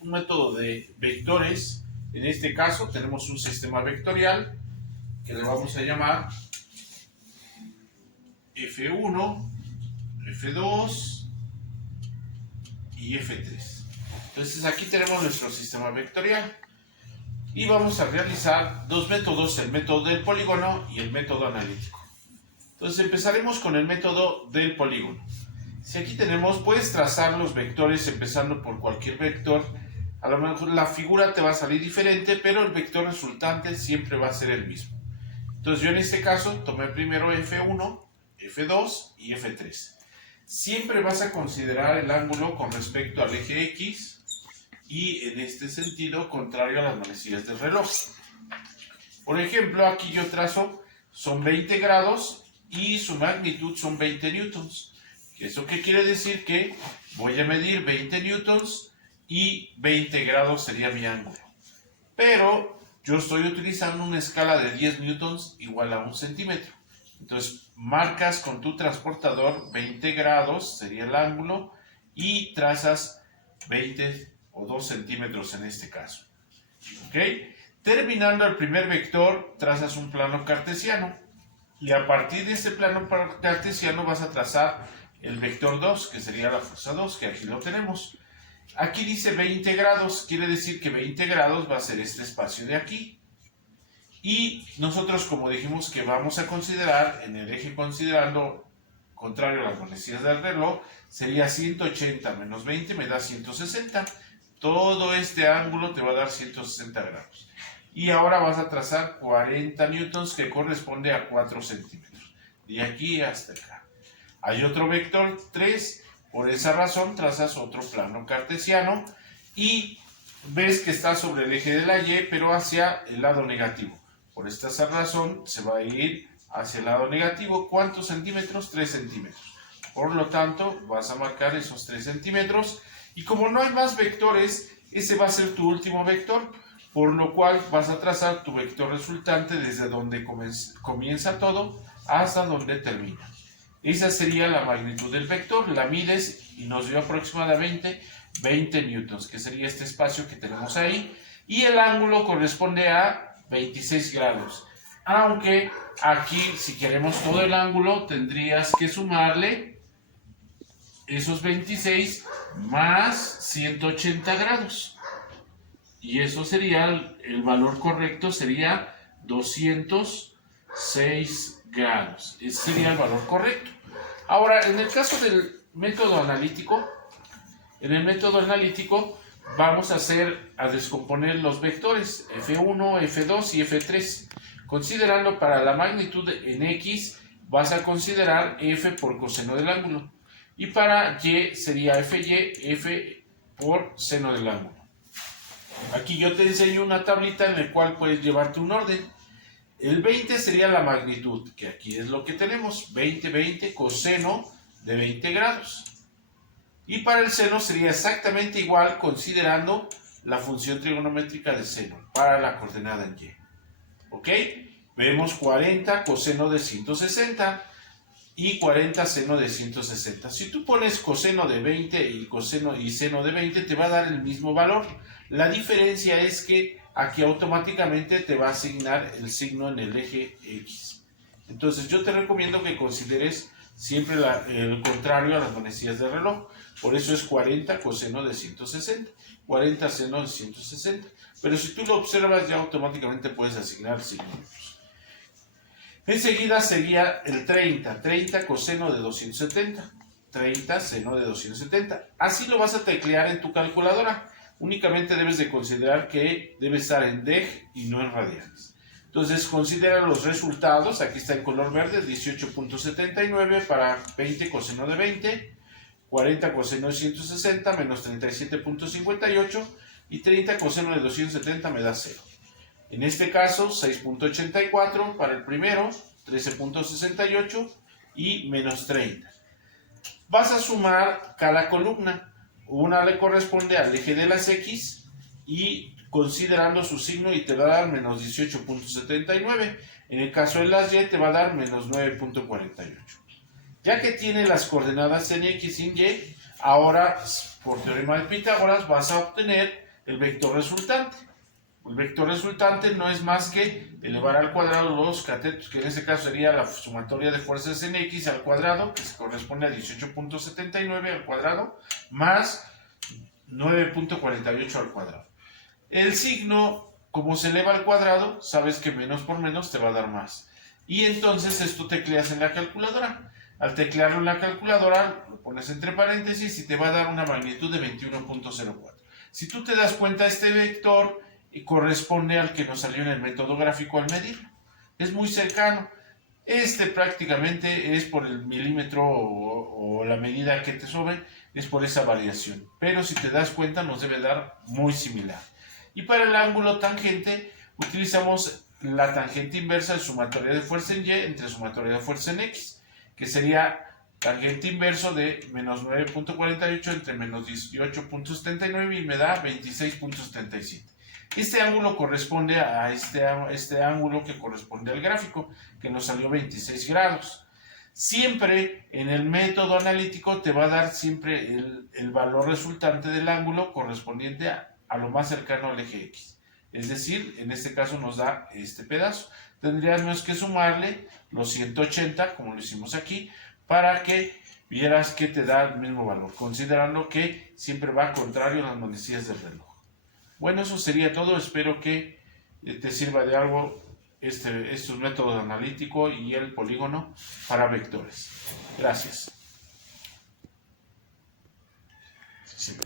un método de vectores. En este caso tenemos un sistema vectorial que le vamos a llamar F1, F2 y F3. Entonces aquí tenemos nuestro sistema vectorial y vamos a realizar dos métodos, el método del polígono y el método analítico. Entonces empezaremos con el método del polígono. Si aquí tenemos, puedes trazar los vectores empezando por cualquier vector. A lo mejor la figura te va a salir diferente, pero el vector resultante siempre va a ser el mismo. Entonces yo en este caso tomé primero F1, F2 y F3. Siempre vas a considerar el ángulo con respecto al eje X y en este sentido contrario a las manecillas del reloj. Por ejemplo, aquí yo trazo, son 20 grados y su magnitud son 20 newtons. ¿Eso qué quiere decir? Que voy a medir 20 newtons y 20 grados sería mi ángulo. Pero yo estoy utilizando una escala de 10 newtons igual a 1 centímetro. Entonces marcas con tu transportador 20 grados sería el ángulo y trazas 20 o 2 centímetros en este caso. ¿Ok? Terminando el primer vector, trazas un plano cartesiano y a partir de este plano cartesiano vas a trazar el vector 2, que sería la fuerza 2, que aquí lo tenemos. Aquí dice 20 grados, quiere decir que 20 grados va a ser este espacio de aquí. Y nosotros, como dijimos que vamos a considerar, en el eje considerando contrario a las manecillas del reloj, sería 180 menos 20 me da 160. Todo este ángulo te va a dar 160 grados. Y ahora vas a trazar 40 newtons, que corresponde a 4 centímetros. De aquí hasta acá. Hay otro vector 3, por esa razón trazas otro plano cartesiano y ves que está sobre el eje de la Y, pero hacia el lado negativo. Por esta razón se va a ir hacia el lado negativo. ¿Cuántos centímetros? 3 centímetros. Por lo tanto, vas a marcar esos 3 centímetros. Y como no hay más vectores, ese va a ser tu último vector, por lo cual vas a trazar tu vector resultante desde donde comienza todo hasta donde termina. Esa sería la magnitud del vector, la mides y nos dio aproximadamente 20 newtons, que sería este espacio que tenemos ahí. Y el ángulo corresponde a 26 grados. Aunque aquí, si queremos todo el ángulo, tendrías que sumarle esos 26 más 180 grados. Y eso sería, el valor correcto sería 206 grados. Ese sería el valor correcto. Ahora, en el caso del método analítico, en el método analítico vamos a descomponer los vectores F1, F2 y F3. Considerando para la magnitud en X, vas a considerar F por coseno del ángulo. Y para Y sería FY, F por seno del ángulo. Aquí yo te enseño una tablita en la cual puedes llevarte un orden. El 20 sería la magnitud, que aquí es lo que tenemos, 20 coseno de 20 grados. Y para el seno sería exactamente igual considerando la función trigonométrica de seno para la coordenada en Y. ¿Ok? Vemos 40 coseno de 160 y 40 seno de 160. Si tú pones coseno de 20 y seno de 20 te va a dar el mismo valor. La diferencia es que aquí automáticamente te va a asignar el signo en el eje X. Entonces yo te recomiendo que consideres siempre el contrario a las manecillas del reloj. Por eso es 40 coseno de 160, 40 seno de 160. Pero si tú lo observas ya automáticamente puedes asignar el signo. Enseguida seguía el 30 coseno de 270, 30 seno de 270. Así lo vas a teclear en tu calculadora. Únicamente debes de considerar que debe estar en deg y no en radianes. Entonces considera los resultados, aquí está en color verde, 18.79 para 20 coseno de 20, 40 coseno de 160 menos 37.58 y 30 coseno de 270 me da 0. En este caso 6.84 para el primero, 13.68 y menos 30. Vas a sumar cada columna. Una le corresponde al eje de las X y considerando su signo y te va a dar menos 18.79. En el caso de las Y te va a dar menos 9.48. Ya que tiene las coordenadas en X y en Y, ahora por teorema de Pitágoras vas a obtener el vector resultante. El vector resultante no es más que elevar al cuadrado los catetos, que en este caso sería la sumatoria de fuerzas en X al cuadrado, que se corresponde a 18.79 al cuadrado, más 9.48 al cuadrado. El signo, como se eleva al cuadrado, sabes que menos por menos te va a dar más. Y entonces esto tecleas en la calculadora. Al teclearlo en la calculadora, lo pones entre paréntesis y te va a dar una magnitud de 21.04. Si tú te das cuenta, este vector corresponde al que nos salió en el método gráfico al medirlo. Es muy cercano. Este prácticamente es por el milímetro o la medida que te sobre, es por esa variación. Pero si te das cuenta, nos debe dar muy similar. Y para el ángulo tangente, utilizamos la tangente inversa de sumatoria de fuerza en Y entre sumatoria de fuerza en X, que sería tangente inverso de menos 9.48 entre menos 18.79 y me da 26.77. Este ángulo corresponde a este ángulo que corresponde al gráfico, que nos salió 26 grados. Siempre en el método analítico te va a dar siempre el valor resultante del ángulo correspondiente a lo más cercano al eje X. Es decir, en este caso nos da este pedazo. Tendríamos que sumarle los 180, como lo hicimos aquí, para que vieras que te da el mismo valor, considerando que siempre va contrario a las manecillas del reloj. Bueno, eso sería todo. Espero que te sirva de algo estos métodos analítico y el polígono para vectores. Gracias. Sí.